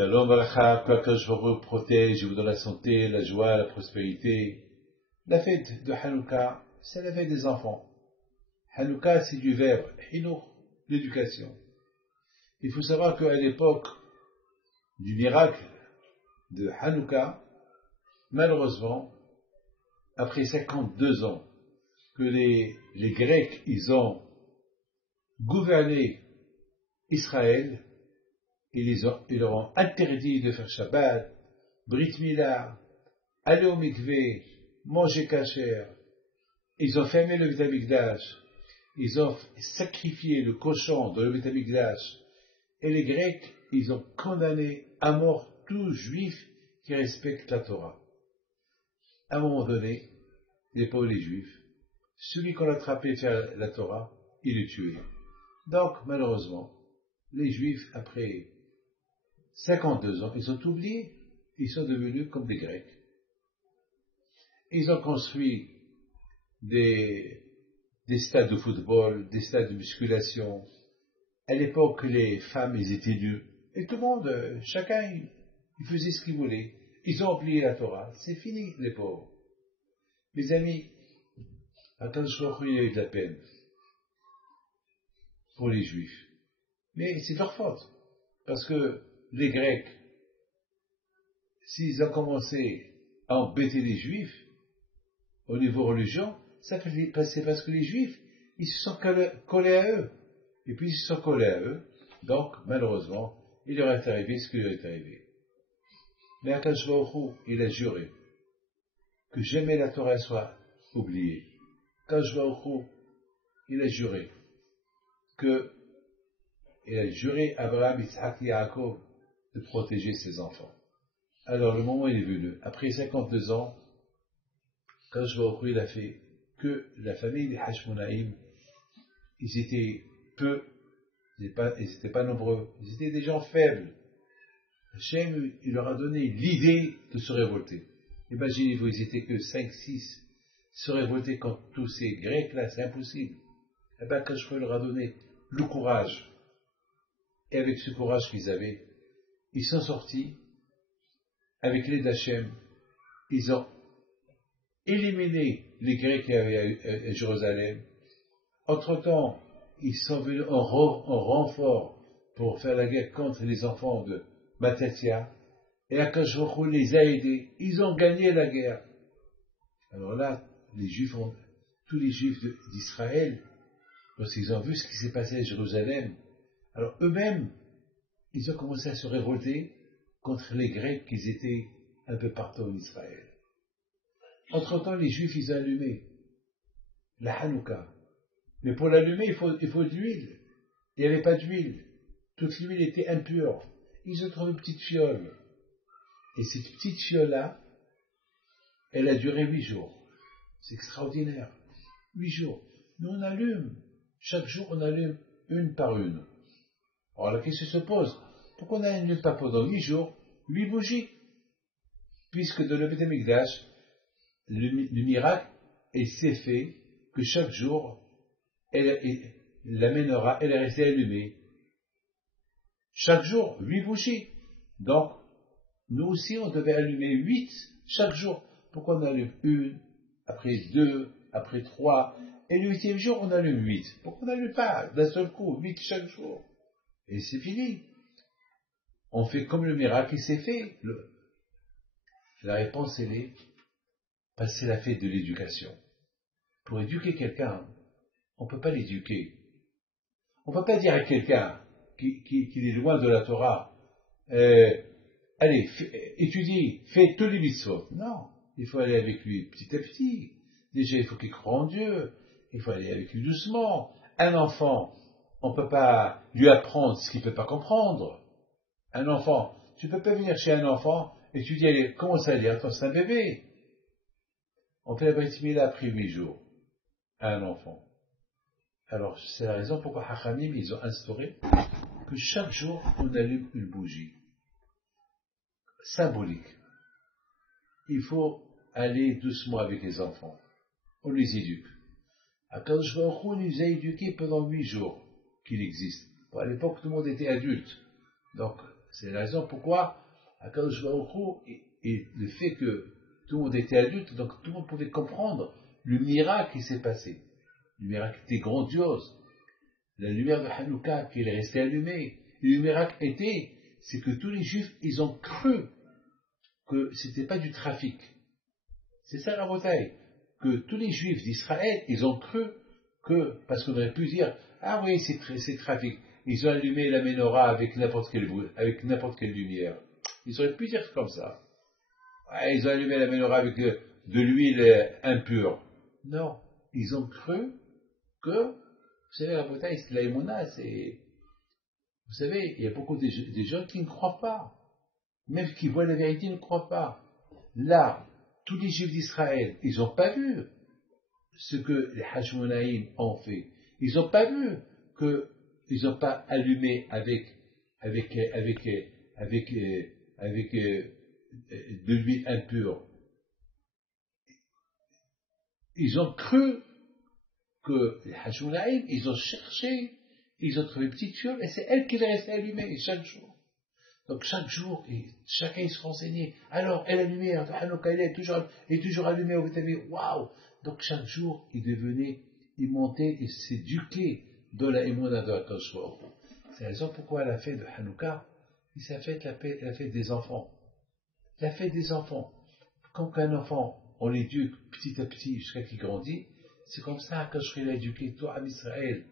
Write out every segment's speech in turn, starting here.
Shalom Baracha, que Akadosh Baruch Hu protège, vous donne la santé, la joie, la prospérité. La fête de Hanouka, c'est la fête des enfants. Hanouka, c'est du verbe, Hinour, l'éducation. Il faut savoir qu'à l'époque du miracle de Hanouka, malheureusement, après 52 ans que les Grecs, ils ont gouverné Israël, ils leur ont interdit de faire Shabbat, Brit Mila, aller au mikvé, manger kasher. Ils ont fermé le Beit HaMikdash. Ils ont sacrifié le cochon dans le Beit HaMikdash. Et les Grecs, ils ont condamné à mort tout juif qui respecte la Torah. À un moment donné, les pauvres les juifs, celui qu'on a attrapé faire la Torah, il est tué. Donc, malheureusement, les juifs, après 52 ans, ils sont oubliés, ils sont devenus comme des Grecs. Ils ont construit des stades de football, des stades de musculation. À l'époque, les femmes, ils étaient nues. Et tout le monde, chacun, il faisait ce qu'il voulait. Ils ont oublié la Torah. C'est fini, les pauvres. Mes amis, Akadosh Baruch Hu, il y a eu de la peine pour les Juifs. Mais c'est leur faute. Parce que les Grecs, s'ils ont commencé à embêter les Juifs, au niveau religion, c'est parce que les Juifs, ils se sont collés à eux. Et puis ils se sont collés à eux. Donc, malheureusement, il leur est arrivé ce qui leur est arrivé. Mais Akadosh Baruch Hu, il a juré que jamais la Torah soit oubliée. Akadosh Baruch Hu, il a juré Abraham, Yitzhak et Yaakov de protéger ses enfants. Alors le moment est venu. Après 52 ans, Akadosh Baruch Hu, il a fait que la famille des Hashmonaïm, ils étaient peu, ils n'étaient pas nombreux, ils étaient des gens faibles. Hachem, il leur a donné l'idée de se révolter. Imaginez-vous, ils étaient que 5, 6, se révolter contre tous ces Grecs-là, c'est impossible. Eh bien, Akadosh Baruch Hu leur a donné le courage. Et avec ce courage qu'ils avaient, ils sont sortis, avec l'aide d'Hachem, ils ont éliminé les Grecs qui avaient à Jérusalem. Entre-temps, ils sont venus en renfort pour faire la guerre contre les enfants de Mattathia. Et Akadosh Baruch Hu les a aidés. Ils ont gagné la guerre. Alors là, tous les Juifs d'Israël, lorsqu'ils ont vu ce qui s'est passé à Jérusalem, alors eux-mêmes, ils ont commencé à se révolter contre les Grecs qui étaient un peu partout en Israël. Entre-temps, les Juifs, ils ont allumé la Hanouka. Mais pour l'allumer, il faut de l'huile. Il n'y avait pas d'huile. Toute l'huile était impure. Ils ont trouvé une petite fiole. Et cette petite fiole-là, elle a duré 8 jours. C'est extraordinaire. 8 jours. Nous, on allume. Chaque jour, on allume une par une. Alors la question se pose, pourquoi on n'allume pas pendant 8 jours 8 bougies? Puisque dans le Beit HaMikdash, le miracle, il s'est fait que chaque jour, la menorah, elle est restée allumée. Chaque jour, 8 bougies. Donc, nous aussi, on devait allumer 8 chaque jour. Pourquoi on allume une, après 2, après 3, et le 8e jour, on allume 8. Pourquoi on n'allume pas d'un seul coup 8 chaque jour? Et c'est fini. On fait comme le miracle s'est fait. La réponse, elle est passer la fête de l'éducation. Pour éduquer quelqu'un, on ne peut pas l'éduquer. On ne peut pas dire à quelqu'un qui est loin de la Torah, allez, étudie, fais tous les mitzvot. Non, il faut aller avec lui petit à petit. Déjà, il faut qu'il croie en Dieu. Il faut aller avec lui doucement. Un enfant, on ne peut pas lui apprendre ce qu'il ne peut pas comprendre. Un enfant, tu ne peux pas venir chez un enfant et tu dis, allez, commence à lire, toi c'est un bébé. On fait la Brit Mila après 8 jours à un enfant. Alors, c'est la raison pourquoi Hachamim, ils ont instauré que chaque jour, on allume une bougie. Symbolique. Il faut aller doucement avec les enfants. On les éduque. Akadosh Baruch Hu nous a éduqués pendant 8 jours qu'il existe. Bon, à l'époque, tout le monde était adulte. Donc, C'est la raison pourquoi Akadosh Baruch Hu, et le fait que tout le monde était adulte, donc tout le monde pouvait comprendre le miracle qui s'est passé. Le miracle était grandiose. La lumière de Hanouka qui est restée allumée. Et le miracle était, c'est que tous les juifs, ils ont cru que c'était pas du trafic. C'est ça la bataille. Que tous les juifs d'Israël, ils ont cru que, parce qu'on aurait pu dire, ah oui, c'est trafic. Ils ont allumé la menorah avec n'importe quelle lumière. Ils auraient pu dire comme ça. Ouais, ils ont allumé la menorah avec de l'huile impure. Non. Ils ont cru que, vous savez, la bataille, c'est la émouna, c'est, vous savez, il y a beaucoup de gens qui ne croient pas. Même qui voient la vérité, ils ne croient pas. Là, tous les juifs d'Israël, ils n'ont pas vu ce que les Hashmonaïm ont fait. Ils n'ont pas vu qu'ils n'ont pas allumé avec de l'huile impure. Ils ont cru que les Hashmonaïm, ils ont cherché, ils ont trouvé une petite fiole, et c'est elle qui les restait allumée chaque jour. Donc chaque jour, chacun se renseignait. Alors, et la lumière de Hanouka, elle est toujours allumée. Vous avez, waouh! Donc chaque jour, il montait, il s'éduquait dans la émouna de Akadosh Baruch Hu. C'est la raison pourquoi la fête de Hanouka, c'est la fête des enfants. La fête des enfants. Quand un enfant, on l'éduque petit à petit jusqu'à qu'il grandit, c'est comme ça qu'Akadosh Baruch Hu l'a éduqué, toi, à Israël,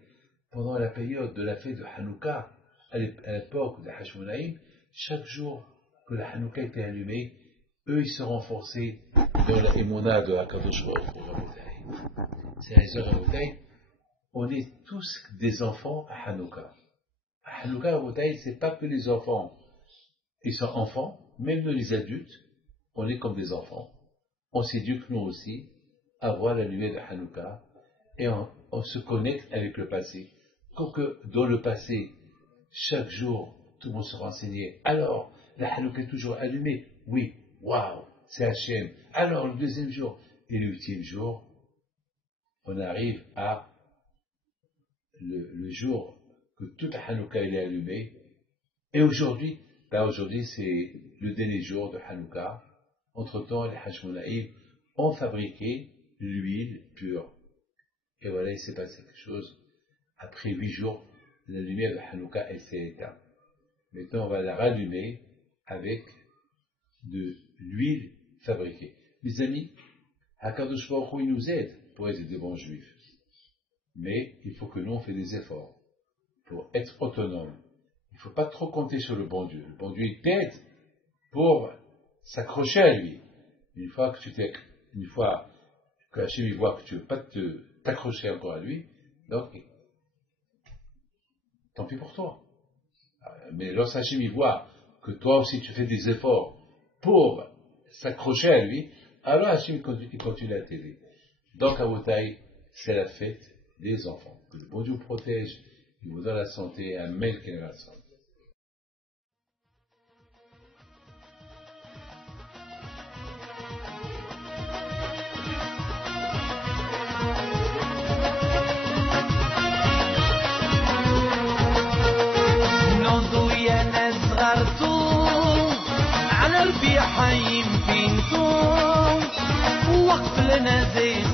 pendant la période de la fête de Hanouka, à l'époque de Hashmonaïm. Chaque jour que la Hanouka était allumée, eux ils se renforçaient dans la émouna de Akadosh Baruch Hu. C'est la raison Rabotai, on est tous des enfants à Hanouka. À Hanouka, Rabotai, c'est pas que les enfants, ils sont enfants, même nous les adultes, on est comme des enfants. On s'éduque nous aussi à voir la lumière de Hanouka et on se connecte avec le passé. Comme que dans le passé, chaque jour, tout le monde se renseignait. Alors, la Hanouka est toujours allumée. Oui, waouh, c'est Hachem. Alors, le deuxième jour et l'ultime jour, on arrive à le jour que toute la Hanouka est allumée. Et aujourd'hui, c'est le dernier jour de Hanouka. Entre-temps, les Hashmonaïm ont fabriqué l'huile pure. Et voilà, il s'est passé quelque chose. Après 8 jours, la lumière de Hanouka, elle s'est éteinte. Maintenant, on va la rallumer avec de l'huile fabriquée. Mes amis, Akadosh Baruch Hu, il nous aide pour être des bons juifs. Mais il faut que nous, on fait des efforts pour être autonomes. Il ne faut pas trop compter sur le bon Dieu. Le bon Dieu, il t'aide pour s'accrocher à lui. Une fois que Hachem voit que tu ne veux pas t'accrocher encore à lui, donc, tant pis pour toi. Mais lorsque Hachem voit que toi aussi tu fais des efforts pour s'accrocher à lui, alors Hachem continue à t'aider. Donc, à Wotaï, c'est la fête des enfants. Que le bon Dieu vous protège, il vous donne la santé, Amen, qu'il ait la santé. حي فيكم وقف لنا زين